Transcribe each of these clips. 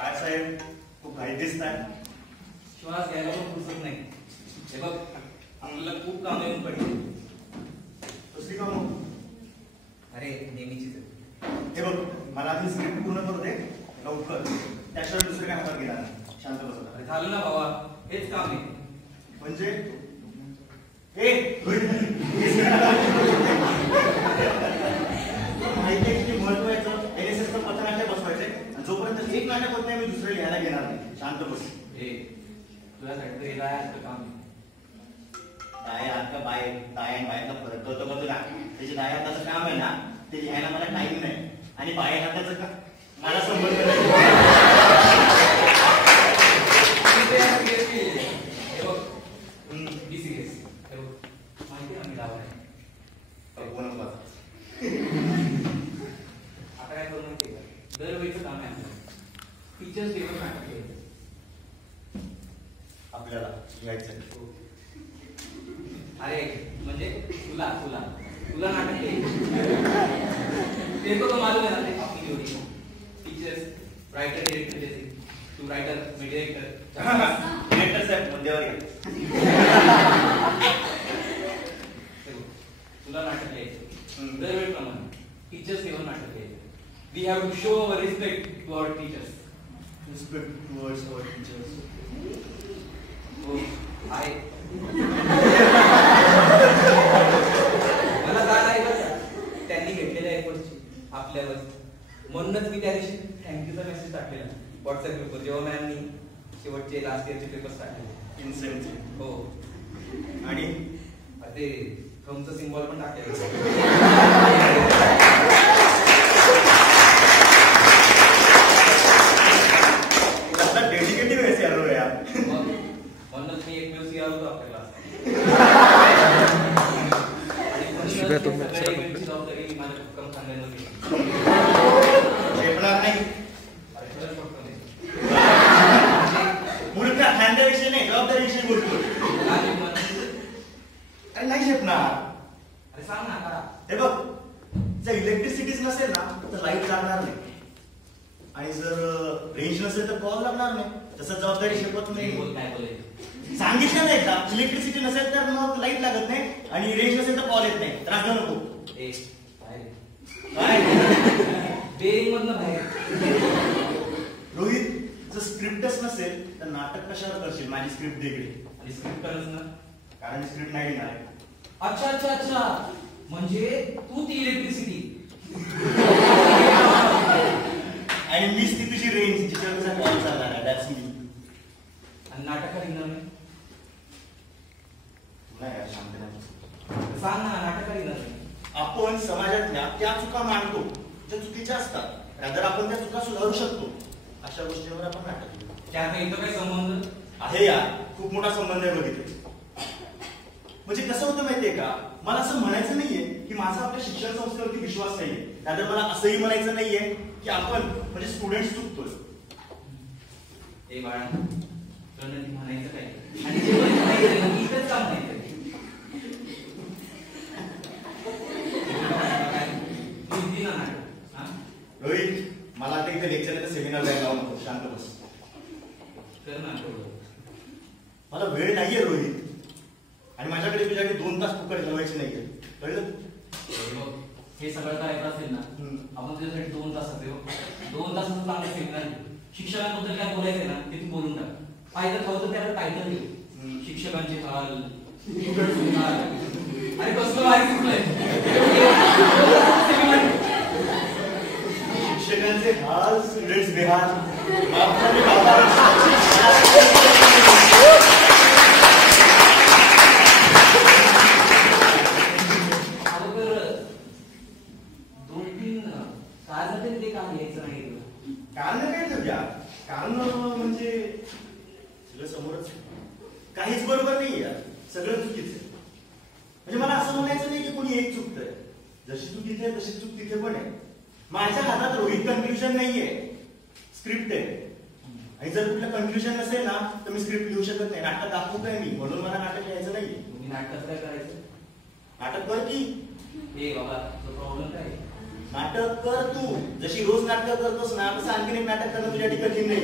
काय साहेब खूप घाई दिसताय. श्वास घ्यायला पण फुरसत नाही. हे बघ आपल्याला खूप काम येऊन पडली. कसली काम? अरे नेहमीचीच. हे बघ मला आधी स्क्रिप्ट पूर्ण करू दे लवकर, त्याशिवाय दुसरं काय हातात घेणार नाही. शांत बस. अरे झालं ना बाबा, हेच काम आहे. म्हणजे माहिती आहे किती महत्वाचं. NSS चं पथनाट्य बसवायचंय आणि जोपर्यंत एक नाटक होत नाही मी दुसरं लिहायला घेणार नाही. शांत बस. तुला काहीतरी राहायचं काम आहे. दाय हात का बाय दाय आणि बायचा फरक कळतो का तुला? त्याचे दाय हाताचं काम आहे ना ते लिहायला मला टाइम नाही, आणि बाय हाताचं का मला संबंध नाही. दरवेळीचं काम आहे टीचर्स डे वर नाटक घ्यायचं. आपल्याला घ्यायचं. अरे म्हणजे तुला तुला तुला नाटक घ्यायचं. ते तो मालूम है ना ते अपनी जोड़ी टीचर्स राइटर डायरेक्टर जैसे. तू राइटर मैं डायरेक्टर. डायरेक्टर साहेब मुद्द्यावर या. तुला नाटक घ्यायचं. दरवेळेप्रमाणे टीचर्स डे वर नाटक घ्यायचं. We have to show our respect to our teachers. Respect towards our teachers. Oh, आहे. मला जाण आहे बरं त्यांनी घेतलेल्या एफर्ट्सची आपल्यावर. म्हणूनच मी त्या दिवशी थँक्यूचा मेसेज टाकलेला व्हॉट्सअप ग्रुपवर, जेव्हा मॅमनी शेवटचे लास्ट इयरचे पेपर्स टाकले. इन्सेंटचे. हो. आणि ते थंबचं सिम्बॉल पण टाकलेलं. डेडिकेटिव्ह आहे यार रो यार. म्हणूनच मी एक दिवस यार होतो आपल्या क्लास. जबाबदारी माझ्या भक्कम खांद्यामध्ये. झेपणार नाही. मूर्ख खांद्याविषयी नाही जबाबदारीविषयी बोलतो. अरे नाही झेपणार. अरे सांग ना का. हे बघ जर इलेक्ट्रिसिटीच नसेल ना तर लाईट लागणार नाही, आणि जर रेंज नसेल तर कॉल लागणार नाही. तसं जबाबदारी शिकवत नाही. सांगितलं नाही का इलेक्ट्रिसिटी नसेल तर मग लाईट लागत नाही, आणि रेंज नसेल तर कॉल येत नाही. त्रास देऊ नको. बेरिंग मधनं बाहेर. रोहित जर स्क्रिप्टच नसेल तर नाटक कशावर करशील? माझी स्क्रिप्ट देखील. आणि स्क्रिप्ट करच ना, कारण स्क्रिप्ट नाही लिहिणार आहे. अच्छा अच्छा अच्छा, म्हणजे तू ती इलेक्ट्रिसिटी आणि मीच ती तुझी रेंज जिच्यावर तुझा कॉल चालणार आहे. दॅट्स मी. आणि नाटक का लिहिणार नाही? नाही शांत नाही. सांग ना नाटक का लिहिणार नाही? आपण समाजातल्या त्या चुका मांडतो ज्या चुकीच्या असतात, रादर आपण त्या चुका सुधारू शकतो अशा गोष्टींवर आपण नाटक लिहितो. त्यात इथं काय संबंध आहे यार? खूप मोठा संबंध आहे बघितलं. म्हणजे कसं होतं माहितीये का, मला असं म्हणायचं नाहीये की माझा आपल्या शिक्षण संस्थेवरती विश्वास नाहीये, त्यानंतर मला असंही म्हणायचं नाहीये की आपण म्हणजे स्टुडंट चुकतोय. ए बाळा तुला म्हणायचं काय, आणि जे म्हणायचं इथंच काम नाही. रोहित मला आता इथे लेक्चर सेमिनार द्यायला लावू नको. शांत बस. कर ना. मला वेळ नाहीये रोहित, आणि माझ्याकडे तुझ्याकडे 2 तास फुकट घालवायचे नाहीये. कळलं? हे सगळं करायचं असेल ना आपण तुझ्यासाठी 2 तासात येऊ. 2 तासाचं चांगलं सेमिनार घेऊ. शिक्षकांबद्दल काय बोलायचंय ना ते तू बोलून टाक. फायदा हवं तर त्याला टायटल देऊ, शिक्षकांचे हाल. अरे कसलं भारी कुठलंय शिक्षकांचे हाल, स्टुडंट्स बेहाल. कारण काय तुझ्या? कारण म्हणजे सगळं समोरच काहीच बरोबर नाही यार, सगळं चुकीचं आहे. म्हणजे मला असं म्हणायचं नाही की कोणी एक चुकतंय. जशी चूक इथे आहे तशी चूक तिथे पण आहे. माझ्या हातात रोहित कन्फ्युजन नाहीये, स्क्रिप्ट आहे. आणि जर कुठलं कन्फ्युजन नसेल ना तर मी स्क्रिप्ट लिहू शकत नाही. नाटक दाखवू काय मी, म्हणून मला नाटक लिहायचं नाहीये. तुम्ही नाटक काय करायचं? नाटक कर की. ए बाबा तो प्रॉब्लेम काय? नाटक कर तू, जशी रोज नाटक करतोस ना तसं आणखीन एक नाटक करणं तुझ्यासाठी कठीण नाही.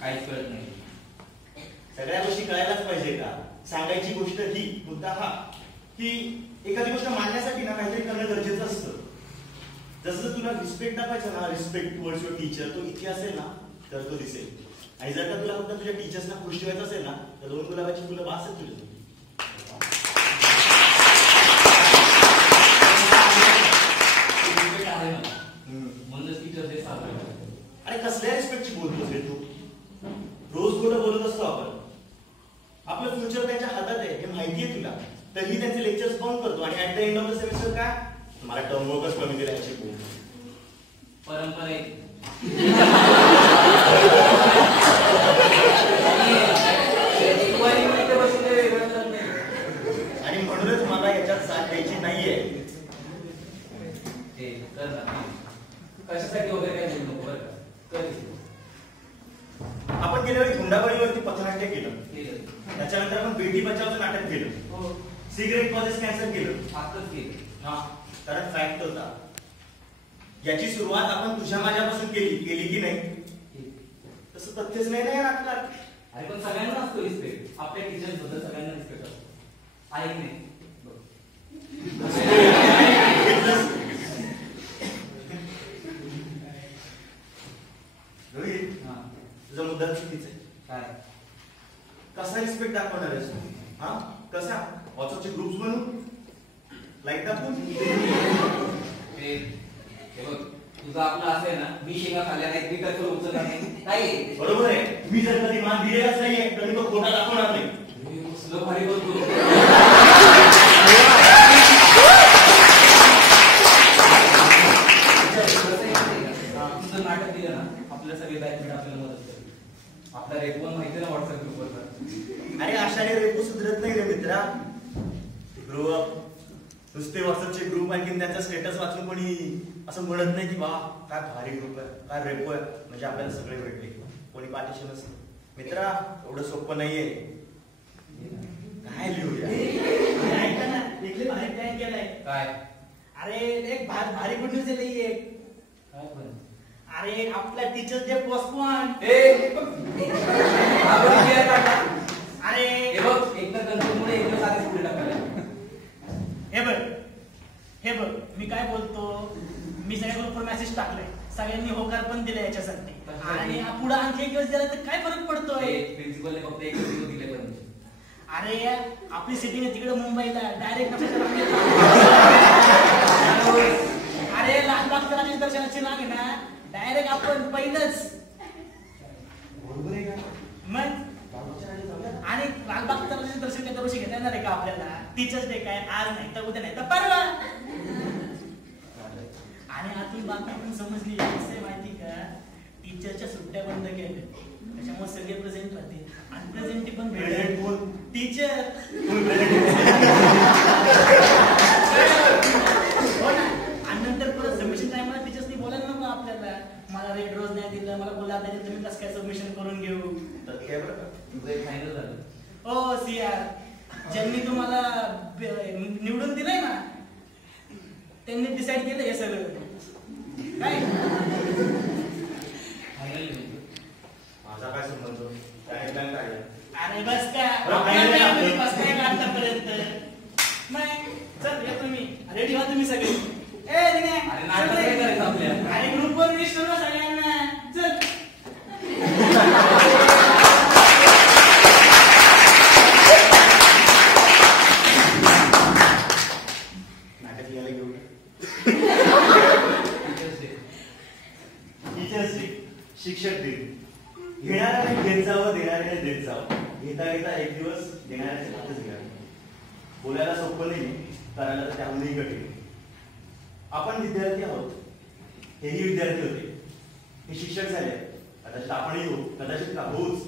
काहीच कळत नाही. सगळ्या गोष्टी कळायलाच पाहिजे का? सांगायची गोष्ट ही, मुद्दा हा की एखादी गोष्ट मांडण्यासाठी ना काहीतरी करणं गरजेचं असतं. जसं तुला रिस्पेक्ट दाखवायचा ना, रिस्पेक्ट टुवर्ड्स युअर टीचर, तो इथे असेल ना तर तो दिसेल. आणि जर का तुला फक्त तुझ्या टीचर्सना खुश ठेवायचं असेल ना तर 2 गुलाबाची फुलं बास आहेत तुझ्या. अरे कसल्या रिस्पेक्टची बोलतोस रे तू? रोज खोटं बोलत असतो आपण. आपलं फ्युचर त्यांच्या हातात आहे हे माहितीये तुला, तरीही त्यांचे लेक्चर्स बंद करतो आणि at the end of the semester काय, मला टर्म वर्कच कमी दिला याची बोल. परंपरा आहे. आणि म्हणूनच मला याच्यात साथ द्यायची नाहीये. कशासाठी वगैरे काय बोलू नको बरं का. आपण गेल्या वेळी हुंडाबळीवरती पथनाट्य केलं, त्याच्यानंतर आपण बेटी बचावचं नाटक केलं, सिगरेट कॉजेस कॅन्सल केलं. आत्ताच केलं. हा, कारण फॅक्ट होता. याची सुरुवात आपण तुझ्या माझ्यापासून केली की नाही? तसं तथ्यच नाही ना या नाटकात. अरे पण सगळ्यांना असतो रिस्पेक्ट. आपल्या टीचर्स बद्दल सगळ्यांना रिस्पेक्ट असतो. आहे की नाही? रोहित, तुझा मुद्दा चुकीचा आहे. काय? कसा रिस्पेक्ट दाखवणार आहेस तू? हा, कसा? व्हॉट्सअपचे ग्रुप्स बनवून, लाईक दाखवून? हे बघ, तुझं आपलं असं आहे ना, मी शेंगा खाल्ल्या नाहीत, मी त्याचं उचलणार नाही. बरोबर आहे. मी जर कधी मान दिलेलाच नाहीये तर मी तो खोटा दाखवणार नाही. स्लो भारी बोलतो. तुझं नाटक दिलं ना, आपल्या सगळे बॅचमेट आपल्याला मदत करेल. आपला रेपो माहिती ना व्हॉट्सअप ग्रुपवर. अरे अशाने रेपो सुधरत नाही रे मित्रा. Grow up. नुसते व्हॉट्सअपचे ग्रुप आणखी त्यांचा स्टेटस वाचून कोणी असं म्हणत नाही की वा काय भारी ग्रुप आहे, काय रेपो आहे, म्हणजे आपल्याला सगळे भेटले. कोणी पार्टिशन असतं. मित्रा एवढं सोपं नाहीये. काय लिहूया? ऐका ना, देखले भारी प्लॅन केलाय. काय? अरे एक भारी गुड न्यूज आहे. काय पण? अरे आपला टीचर डे पोस्टपोन. अरे हे बघ, एकतर कन्फ्युजनमुळे एकच आधी पुढे टाकलं. हे बघ मी काय बोलतो, मी सगळ्या ग्रुपवर मेसेज टाकलाय, सगळ्यांनी होकार पण दिला याच्यासाठी. आणि पुढे आणखी एक दिवस दिला तर काय फरक पडतोय? प्रिन्सिपलने फक्त एक दिवस दिले पण. अरे आपली सिटिंग आहे तिकडे मुंबईला, डायरेक्ट अरे लालबागच्या राजाच्या दर्शनाची रांग आहे ना, डायरेक्ट आपण पहिलंच. बरोबर आहे का? मग आणि लालबागच्या राजाचं दर्शन त्या दिवशी घेता येणार आहे का आपल्याला? टीचर्स डे काय आज नाही तर उद्या नाही तर परवा. आणि आतून बातमी पण समजली कसं आहे माहिती का, टीचरच्या सुट्ट्या बंद केल्या त्याच्यामुळे सगळे प्रेझेंट राहते. आणि प्रेझेंट पण प्रेझेंट कोण? टीचर. हो ना. आणि नंतर परत सबमिशन टाइमला टीचर्सनी बोलायला नको आपल्याला, मला रेड रोज नाही दिलं, मला गुलाब नाही दिलं, तुम्ही कसं काय सबमिशन करून घेऊ. तर काय बरं का? तुझं एक फायनल झालं. ओ सीआर, ज्यांनी तुम्हाला निवडून दिलंय ना त्यांनी डिसाईड केलं हे सगळं. काय फायनल माझा काय संबंध? काय प्लॅन काय? अरे बस का आतापर्यंत. नाही चल येतो मी, रेडी व्हा तुम्ही सगळे. ए दिने, अरे नाटक काय करायचं आपल्या? अरे ग्रुपवर विश करू सगळ्यांना. चल नाटक लिहायला घेऊ. Teachers day. टीचर्स डे, शिक्षक दिन. घेणाऱ्याने घेत जावं, देणाऱ्याने देत जावं. घेता घेता एक दिवस देणाऱ्याचे हातच घ्यावे. बोलायला सोपं नाही, करायला तर त्याहूनही कठीण. आपण विद्यार्थी आहोत, हेही विद्यार्थी होते, हे शिक्षक झाले. कदाचित आपणही होऊ, कदाचित का होऊच.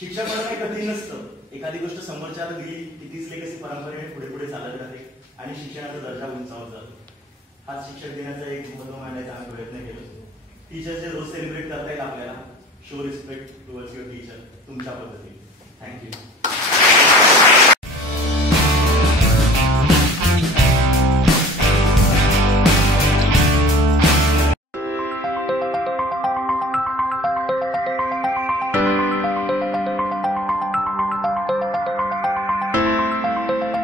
शिक्षक म्हणून काही कठीण नसतं. एखादी गोष्ट समोरच्याला दिली की तीच लेगसी परंपरेने पुढे पुढे चालत राहते आणि शिक्षणाचा दर्जा उंचावत जातो. हाच शिक्षक दिनाचा एक महत्व मांडण्याचा आम्ही प्रयत्न केला. टीचर्स डे रोज सेलिब्रेट करता येईल आपल्याला. Show respect towards your teacher तुमच्या पद्धतीने. थँक्यू.